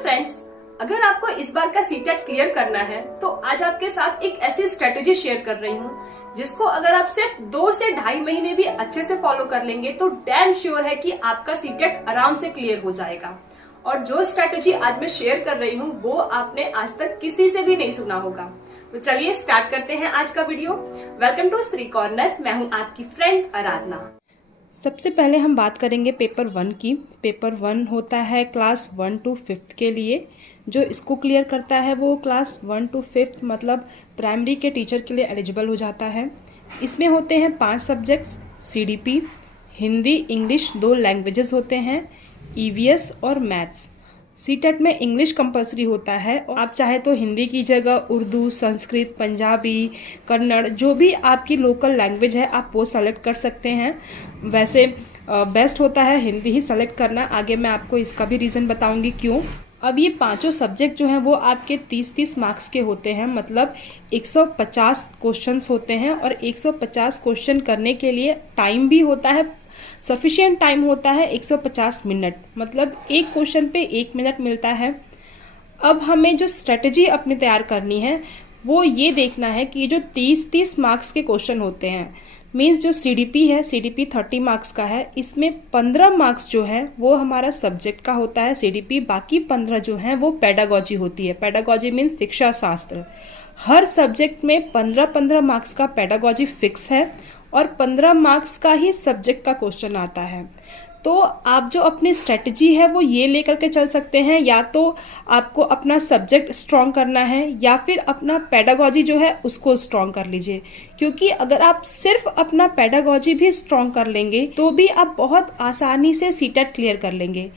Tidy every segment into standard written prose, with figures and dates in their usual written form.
Friends, अगर आपको इस बार का सीटेट क्लियर करना है तो आज आपके साथ एक ऐसी स्ट्रेटेजी शेयर कर रही हूँ जिसको अगर आप सिर्फ 2 से 2.5 महीने भी अच्छे से फॉलो कर लेंगे तो डैम श्योर है कि आपका सीटेट आराम से क्लियर हो जाएगा। और जो स्ट्रेटेजी आज मैं शेयर कर रही हूँ वो आपने आज तक किसी से भी नहीं सुना होगा। तो चलिए स्टार्ट करते हैं आज का वीडियो। वेलकम टू स्त्री कॉर्नर, मैं हूँ आपकी फ्रेंड आराधना। सबसे पहले हम बात करेंगे पेपर 1 की। पेपर 1 होता है क्लास 1 to 5th के लिए। जो इसको क्लियर करता है वो क्लास 1 to 5th मतलब प्राइमरी के टीचर के लिए एलिजिबल हो जाता है। इसमें होते हैं 5 subjects, CDP, Hindi, English 2 languages होते हैं, EVS और मैथ्स। सीटेट में इंग्लिश कंपलसरी होता है और आप चाहे तो हिंदी की जगह उर्दू, संस्कृत, पंजाबी, कन्नड़ जो भी आपकी लोकल लैंग्वेज है आप वो सेलेक्ट कर सकते हैं। वैसे बेस्ट होता है हिंदी ही सेलेक्ट करना। आगे मैं आपको इसका भी रीज़न बताऊंगी क्यों। अब ये पांचों सब्जेक्ट जो हैं वो आपके 30-30 मार्क्स के होते हैं, मतलब 150 क्वेश्चंस होते हैं और 150 क्वेश्चन करने के लिए टाइम भी होता है, सफिशिएंट टाइम होता है 150 मिनट, मतलब एक क्वेश्चन पे 1 मिनट मिलता है। अब हमें जो स्ट्रेटजी अपनी तैयार करनी है वो ये देखना है कि जो 30-30 मार्क्स के क्वेश्चन होते हैं, मीन्स जो CDP है, CDP 30 मार्क्स का है, इसमें 15 मार्क्स जो है वो हमारा सब्जेक्ट का होता है CDP, बाकी 15 जो हैं वो पेडागॉजी होती है। पेडागॉजी मीन्स शिक्षा शास्त्र। हर सब्जेक्ट में 15-15 मार्क्स का पेडागॉजी फिक्स है और 15 मार्क्स का ही सब्जेक्ट का क्वेश्चन आता है। तो आप जो अपनी स्ट्रेटजी है वो ये लेकर के चल सकते हैं, या तो आपको अपना सब्जेक्ट स्ट्रॉन्ग करना है या फिर अपना पेडागॉजी जो है उसको स्ट्रॉन्ग कर लीजिए। क्योंकि अगर आप सिर्फ अपना पेडागॉजी भी स्ट्रॉन्ग कर लेंगे तो भी आप बहुत आसानी से सीटेट क्लियर कर लेंगे।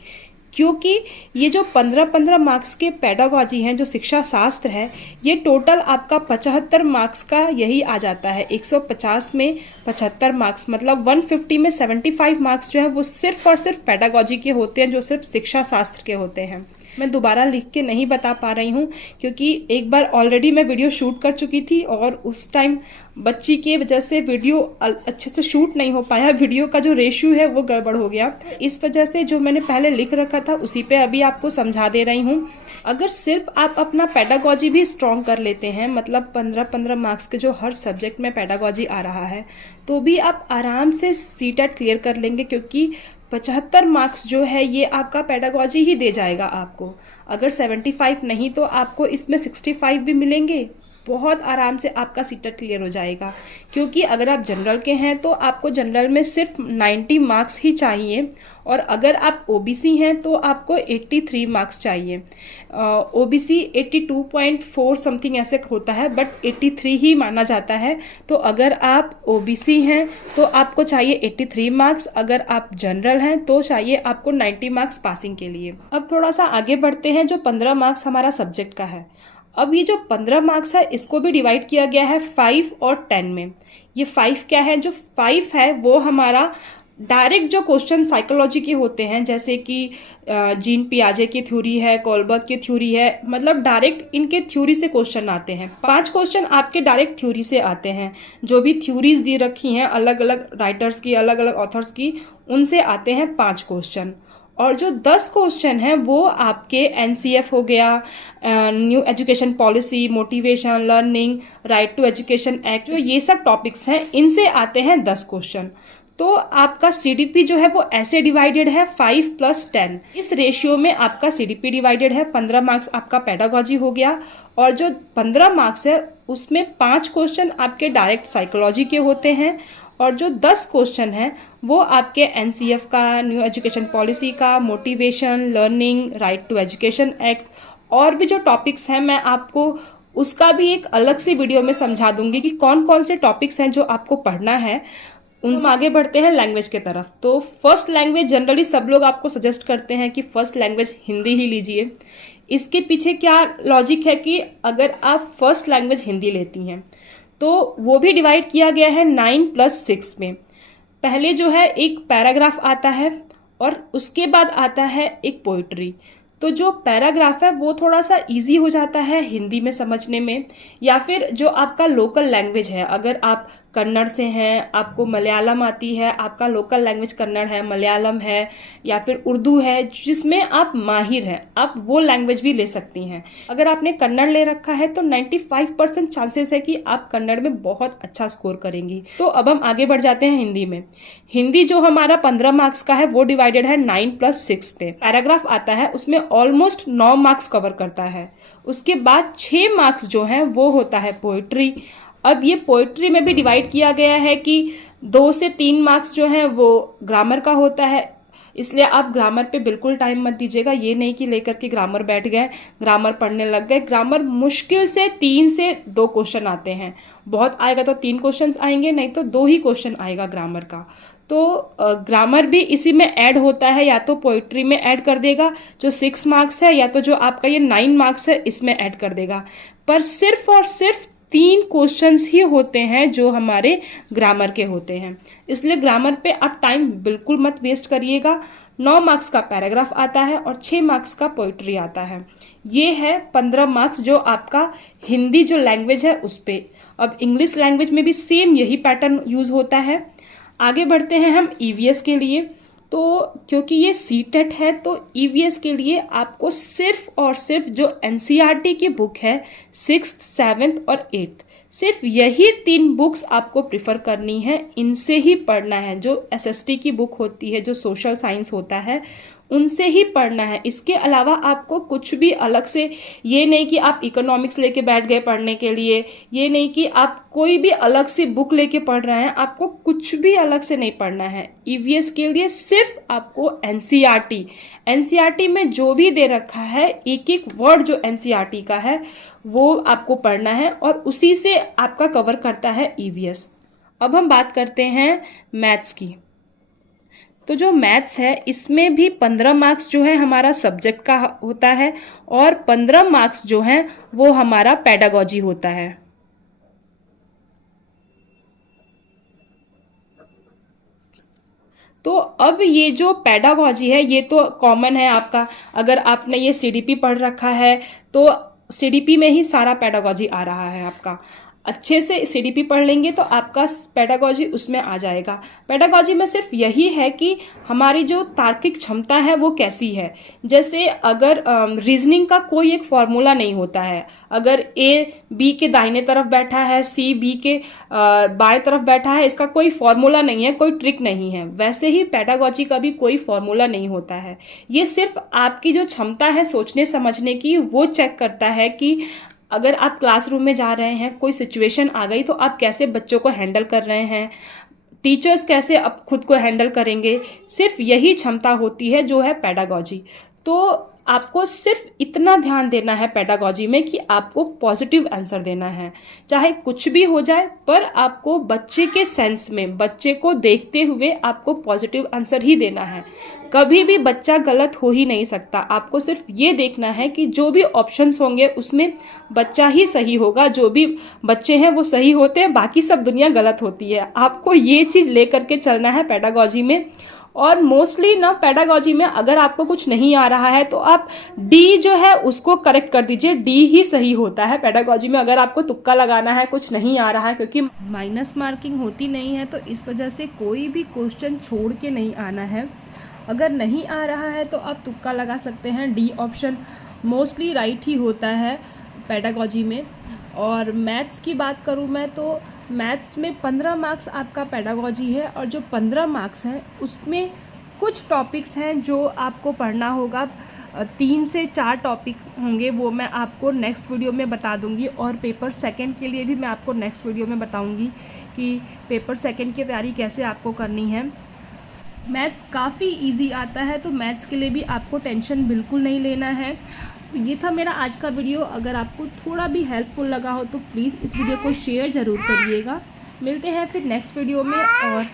क्योंकि ये जो 15-15 मार्क्स के पेडागॉजी हैं, जो शिक्षा शास्त्र है, ये टोटल आपका 75 मार्क्स का यही आ जाता है। 150 में 75 मार्क्स मतलब 150 में 75 मार्क्स जो है वो सिर्फ और सिर्फ पेडागॉजी के होते हैं, जो सिर्फ शिक्षा शास्त्र के होते हैं। मैं दोबारा लिख के नहीं बता पा रही हूँ क्योंकि एक बार ऑलरेडी मैं वीडियो शूट कर चुकी थी और उस टाइम बच्ची की वजह से वीडियो अच्छे से शूट नहीं हो पाया, वीडियो का जो रेशियो है वो गड़बड़ हो गया। इस वजह से जो मैंने पहले लिख रखा था उसी पे अभी आपको समझा दे रही हूँ। अगर सिर्फ आप अपना पेडागॉजी भी स्ट्रॉन्ग कर लेते हैं, मतलब 15-15 मार्क्स के जो हर सब्जेक्ट में पेडागॉजी आ रहा है, तो भी आप आराम से सीटेट क्लियर कर लेंगे। क्योंकि 75 मार्क्स जो है ये आपका पेडागॉजी ही दे जाएगा आपको। अगर 75 नहीं तो आपको इसमें 65 भी मिलेंगे, बहुत आराम से आपका सीटेट क्लियर हो जाएगा। क्योंकि अगर आप जनरल के हैं तो आपको जनरल में सिर्फ 90 मार्क्स ही चाहिए और अगर आप OBC हैं तो आपको 83 मार्क्स चाहिए। OBC 82.4 समथिंग ऐसे होता है, बट 83 ही माना जाता है। तो अगर आप OBC हैं तो आपको चाहिए 83 मार्क्स, अगर आप जनरल हैं तो चाहिए आपको 90 मार्क्स पासिंग के लिए। अब थोड़ा सा आगे बढ़ते हैं। जो 15 मार्क्स हमारा सब्जेक्ट का है, अब ये जो 15 मार्क्स है इसको भी डिवाइड किया गया है 5 और 10 में। ये 5 क्या है? जो 5 है वो हमारा डायरेक्ट जो क्वेश्चन साइकोलॉजी के होते हैं, जैसे कि जीन पियाजे की थ्योरी है, कोलबर्ग की थ्योरी है, मतलब डायरेक्ट इनके थ्योरी से क्वेश्चन आते हैं। 5 क्वेश्चन आपके डायरेक्ट थ्योरी से आते हैं। जो भी थ्योरीज दी रखी हैं अलग अलग राइटर्स की, अलग अलग ऑथर्स की, उनसे आते हैं 5 क्वेश्चन। और जो 10 क्वेश्चन हैं वो आपके NCF हो गया, new education policy, motivation, learning, right to education act, जो ये सब टॉपिक्स हैं इनसे आते हैं 10 क्वेश्चन। तो आपका CDP जो है वो ऐसे डिवाइडेड है 5 + 10। इस रेशियो में आपका CDP डिवाइडेड है। 15 मार्क्स आपका पेडागॉजी हो गया और जो 15 मार्क्स है उसमें 5 क्वेश्चन आपके डायरेक्ट साइकोलॉजी के होते हैं और जो 10 क्वेश्चन हैं वो आपके NCF का, न्यू एजुकेशन पॉलिसी का, motivation, learning, right to education act, और भी जो टॉपिक्स हैं मैं आपको उसका भी एक अलग से वीडियो में समझा दूंगी कि कौन कौन से टॉपिक्स हैं जो आपको पढ़ना है। उनसे आगे बढ़ते हैं लैंग्वेज के तरफ। तो फर्स्ट लैंग्वेज जनरली सब लोग आपको सजेस्ट करते हैं कि फर्स्ट लैंग्वेज हिंदी ही लीजिए। इसके पीछे क्या लॉजिक है कि अगर आप फर्स्ट लैंग्वेज हिंदी लेती हैं तो वो भी डिवाइड किया गया है 9 + 6 में। पहले जो है एक पैराग्राफ आता है और उसके बाद आता है एक पोइट्री। तो जो पैराग्राफ है वो थोड़ा सा इजी हो जाता है हिंदी में समझने में, या फिर जो आपका लोकल लैंग्वेज है, अगर आप कन्नड़ से हैं, आपको मलयालम आती है, आपका लोकल लैंग्वेज कन्नड़ है, मलयालम है या फिर उर्दू है जिसमें आप माहिर हैं, आप वो लैंग्वेज भी ले सकती हैं। अगर आपने कन्नड़ ले रखा है तो 95% चांसेस है कि आप कन्नड़ में बहुत अच्छा स्कोर करेंगी। तो अब हम आगे बढ़ जाते हैं हिंदी में। हिंदी जो हमारा 15 मार्क्स का है वो डिवाइडेड है 9+6 पे। पैराग्राफ आता है उसमें ऑलमोस्ट 9 मार्क्स कवर करता है। उसके बाद 6 मार्क्स जो हैं वो होता है पोइट्री। अब ये पोइट्री में भी डिवाइड किया गया है कि 2 से 3 मार्क्स जो हैं वो ग्रामर का होता है, इसलिए आप ग्रामर पे बिल्कुल टाइम मत दीजिएगा। ये नहीं कि लेकर के ग्रामर बैठ गए, ग्रामर पढ़ने लग गए। ग्रामर मुश्किल से 3 से 2 क्वेश्चन आते हैं, बहुत आएगा तो 3 क्वेश्चन आएंगे, नहीं तो 2 ही क्वेश्चन आएगा ग्रामर का। तो ग्रामर भी इसी में ऐड होता है, या तो पोइट्री में ऐड कर देगा जो 6 मार्क्स है, या तो जो आपका ये 9 मार्क्स है इसमें ऐड कर देगा। पर सिर्फ और सिर्फ 3 क्वेश्चंस ही होते हैं जो हमारे ग्रामर के होते हैं, इसलिए ग्रामर पे आप टाइम बिल्कुल मत वेस्ट करिएगा। 9 मार्क्स का पैराग्राफ आता है और 6 मार्क्स का पोइट्री आता है। ये है 15 मार्क्स जो आपका हिंदी जो लैंग्वेज है उस पर। अब इंग्लिश लैंग्वेज में भी सेम यही पैटर्न यूज होता है। आगे बढ़ते हैं हम ईवीएस के लिए। तो क्योंकि ये सीटेट है तो ईवीएस के लिए आपको सिर्फ और सिर्फ जो एनसीईआरटी की बुक है 6th, 7th और 8th, सिर्फ यही 3 बुक्स आपको प्रिफर करनी है, इनसे ही पढ़ना है। जो एसएसटी की बुक होती है, जो सोशल साइंस होता है, उनसे ही पढ़ना है। इसके अलावा आपको कुछ भी अलग से, ये नहीं कि आप इकोनॉमिक्स लेके बैठ गए पढ़ने के लिए, ये नहीं कि आप कोई भी अलग सी बुक लेके पढ़ रहे हैं, आपको कुछ भी अलग से नहीं पढ़ना है। ईवीएस के लिए सिर्फ आपको एनसीईआरटी में जो भी दे रखा है, एक एक वर्ड जो एनसीईआरटी का है वो आपको पढ़ना है और उसी से आपका कवर करता है ईवीएस। अब हम बात करते हैं मैथ्स की। तो जो मैथ्स है इसमें भी 15 मार्क्स जो है हमारा सब्जेक्ट का होता है और 15 मार्क्स जो हैं वो हमारा पेडागॉजी होता है। तो अब ये जो पेडागॉजी है ये तो कॉमन है आपका, अगर आपने ये सीडीपी पढ़ रखा है तो सीडीपी में ही सारा पेडागॉजी आ रहा है आपका। अच्छे से सीडीपी पढ़ लेंगे तो आपका पेडागॉजी उसमें आ जाएगा। पेडागॉजी में सिर्फ यही है कि हमारी जो तार्किक क्षमता है वो कैसी है। जैसे अगर रीजनिंग का कोई एक फॉर्मूला नहीं होता है, अगर ए बी के दाहिने तरफ बैठा है, सी बी के बाएं तरफ बैठा है, इसका कोई फॉर्मूला नहीं है, कोई ट्रिक नहीं है। वैसे ही पेडागॉजी का भी कोई फॉर्मूला नहीं होता है। ये सिर्फ आपकी जो क्षमता है सोचने समझने की वो चेक करता है कि अगर आप क्लासरूम में जा रहे हैं, कोई सिचुएशन आ गई तो आप कैसे बच्चों को हैंडल कर रहे हैं, टीचर्स कैसे अब खुद को हैंडल करेंगे। सिर्फ यही क्षमता होती है जो है पेडागॉजी। तो आपको सिर्फ इतना ध्यान देना है पेडागॉजी में कि आपको पॉजिटिव आंसर देना है, चाहे कुछ भी हो जाए, पर आपको बच्चे के सेंस में, बच्चे को देखते हुए आपको पॉजिटिव आंसर ही देना है। कभी भी बच्चा गलत हो ही नहीं सकता। आपको सिर्फ ये देखना है कि जो भी ऑप्शंस होंगे उसमें बच्चा ही सही होगा, जो भी बच्चे हैं वो सही होते हैं, बाकी सब दुनिया गलत होती है। आपको ये चीज़ लेकर के चलना है पेडागॉजी में। और मोस्टली ना पेडागॉजी में अगर आपको कुछ नहीं आ रहा है तो आप डी जो है उसको करेक्ट कर दीजिए, डी ही सही होता है पेडागॉजी में। अगर आपको तुक्का लगाना है, कुछ नहीं आ रहा है, क्योंकि माइनस मार्किंग होती नहीं है तो इस वजह से कोई भी क्वेश्चन छोड़ के नहीं आना है। अगर नहीं आ रहा है तो आप तुक्का लगा सकते हैं, डी ऑप्शन मोस्टली राइट ही होता है पेडागॉजी में। और मैथ्स की बात करूँ मैं तो मैथ्स में 15 मार्क्स आपका पेडागॉजी है और जो 15 मार्क्स हैं उसमें कुछ टॉपिक्स हैं जो आपको पढ़ना होगा। 3 से 4 टॉपिक होंगे, वो मैं आपको नेक्स्ट वीडियो में बता दूंगी। और पेपर सेकंड के लिए भी मैं आपको नेक्स्ट वीडियो में बताऊंगी कि पेपर सेकंड की तैयारी कैसे आपको करनी है। मैथ्स काफ़ी इजी आता है तो मैथ्स के लिए भी आपको टेंशन बिल्कुल नहीं लेना है। तो ये था मेरा आज का वीडियो। अगर आपको थोड़ा भी हेल्पफुल लगा हो तो प्लीज़ इस वीडियो को शेयर ज़रूर करिएगा। मिलते हैं फिर नेक्स्ट वीडियो में और